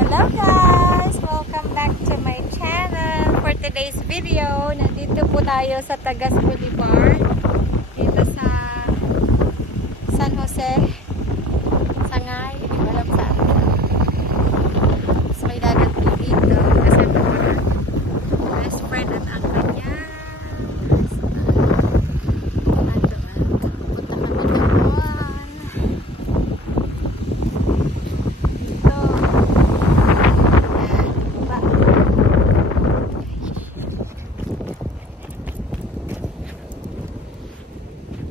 Hello guys! Welcome back to my channel. For today's video, nandito po tayo sa Tagas Boulevard. Dito sa San Jose. Sangay. Hindi ko alam saan. Mas may dagat po dito. Kasama ko na best friend at ang kanya.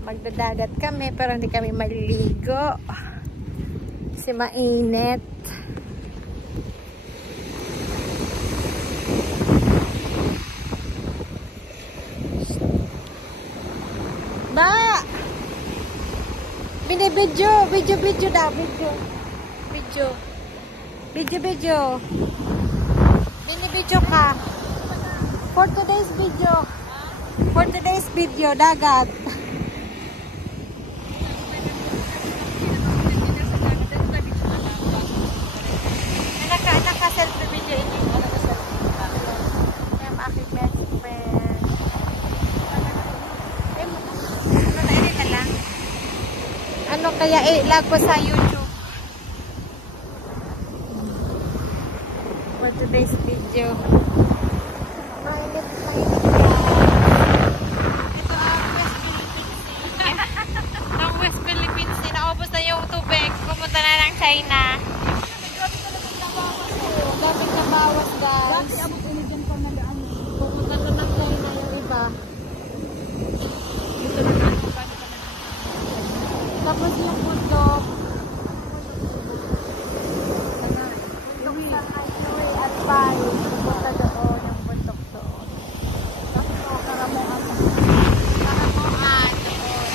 Magdadagat kami pero hindi kami maliligo kasi mainit. Ba! Binibidyo! Video daw! Video! Binibidyo ka! For today's video, dagat! Naka-selfie video ini. Yung aking best friend. Ano na ini na lang? Ano kaya i-lag ko sa YouTube? For today's video. Mainit. Ito ang West Philippines. Ang West Philippines. Naubos na yung tubig. Pumunta na ng China. Daming kabawas guys. Dati abot ini dyan pa na daan. Pumunta na ng China yung iba. Dito na natin pa. Tapos yung bundok. Bundok sa highway at bay. Punta doon yung bundok doon. Tapos o Karamuan. Karamuan doon.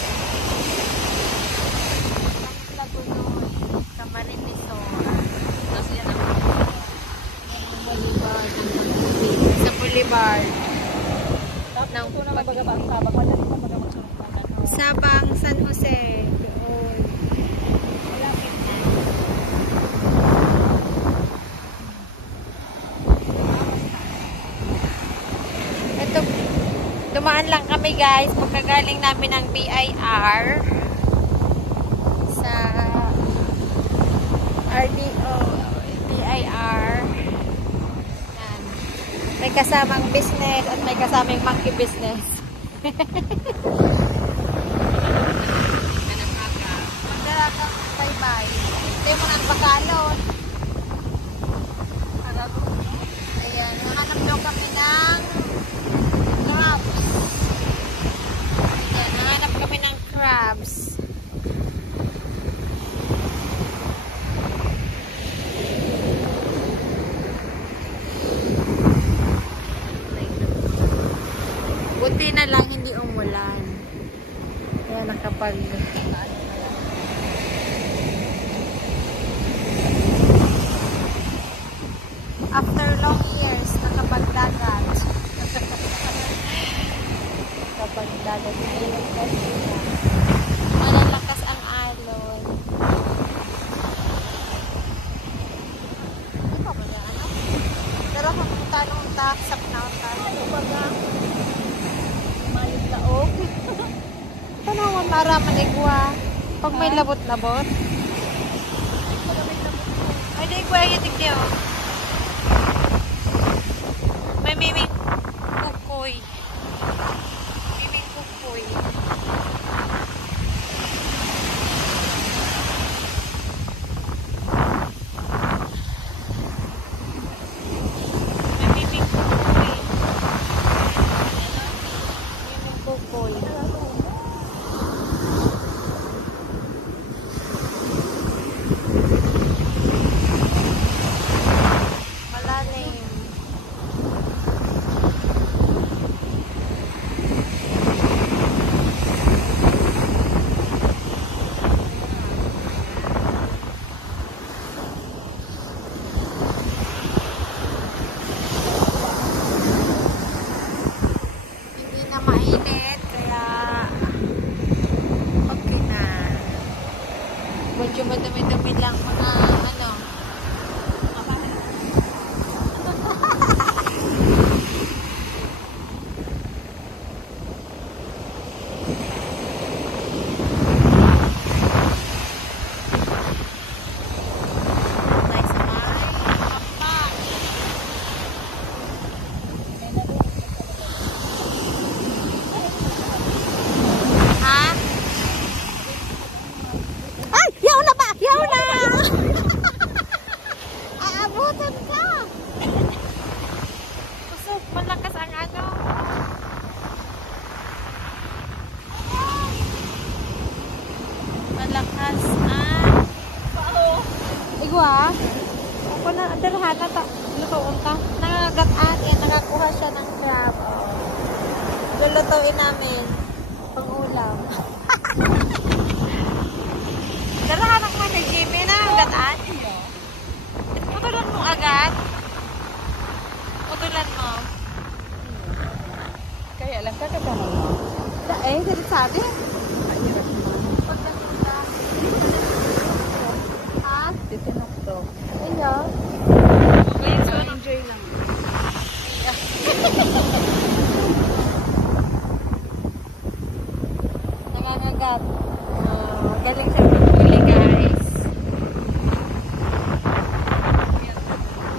Tapos Lagunoy. Camarines Resort. Tapos yan ang sa Boulevard ng Sabang San Jose. Ito, dumaan lang kami guys pagkagaling namin ng BIR sa RDO BIR. May kasamang business at may kasamang monkey business. Magdala ka bye-bye. Ito yung mga bakalon. Ayan, nahanap daw kami ng crabs. Ayan, nahanap kami ng crabs. Buti na lang hindi umulan. Kaya nakapag after long years nakapagdagat. Nakapagdagat. Malalakas ang alon. Hindi pa ba yan? Pero kung tanong taksak na ano ba ga? Laog. Ito naman para manigwa. Pag may labot-labot. Ay, di igwa yung tigdiyo. May miming kukoy. Miming kukoy. medyo madami-dami lang mga ano. Gwa. Ako na, adarhana ta. Lutuin ta. Nangagat-at. Yan, nakakuha siya ng crab. Oh. Lulutuin namin. Pang-ulam. Adarhana ko na, Jimmy, na agat-at. Putulan mo agad. Putulan mo. Kaya lang kakataman mo. Dito sabi. Ha? Titinok to. Iyo. Enjoy lang. Nangangagat. Galing siya pagpuli, guys.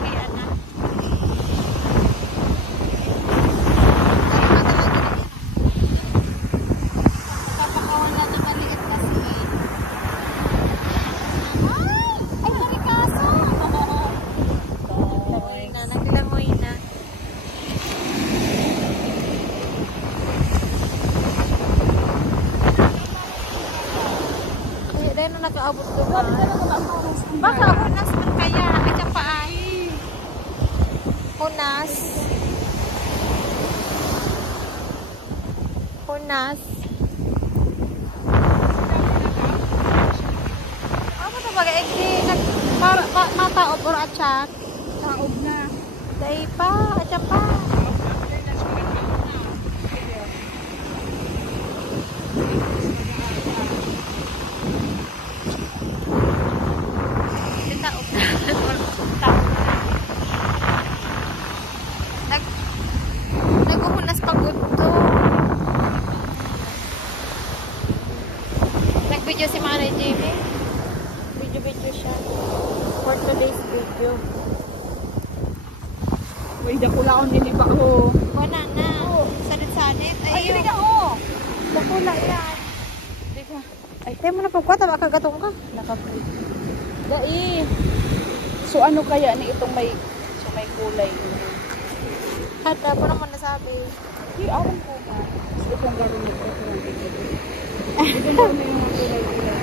Ayan na. Kapakawan na ito maliit kasi. Ay, narikaso! Naglamoy na. Kaya dahil na nag-aabot doon. Baka hunas man kaya. Kaya pa ay. Hunas. Hunas. Ano ito baga? Mataob or atsak? Taob na. Dahil pa. Atsak pa. Taob na. Nag-uhunas pagod to. Nag-video si Manay Jimmy. Video siya. For today's video. Uy, dakulaon din iba ko. Wala na. Sanit-sanit. Ay, Ayun. hindi ka, oh. Bakula yan. Hindi ka. Ay, tayo mo na pagkwata. Baka gatong ka. Naka-free. Dai. So, ano kaya ni itong may kulay? Hada pa naman nasabi. Hindi, awan ko nga. Itong gano'n nito. Itong gano'n yung mga kulay-kulay.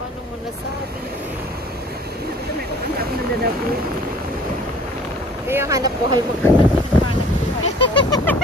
Ano mo nasabi? Ako nagdadapo. Kaya hanap buhay mo. Hanap buhay ko.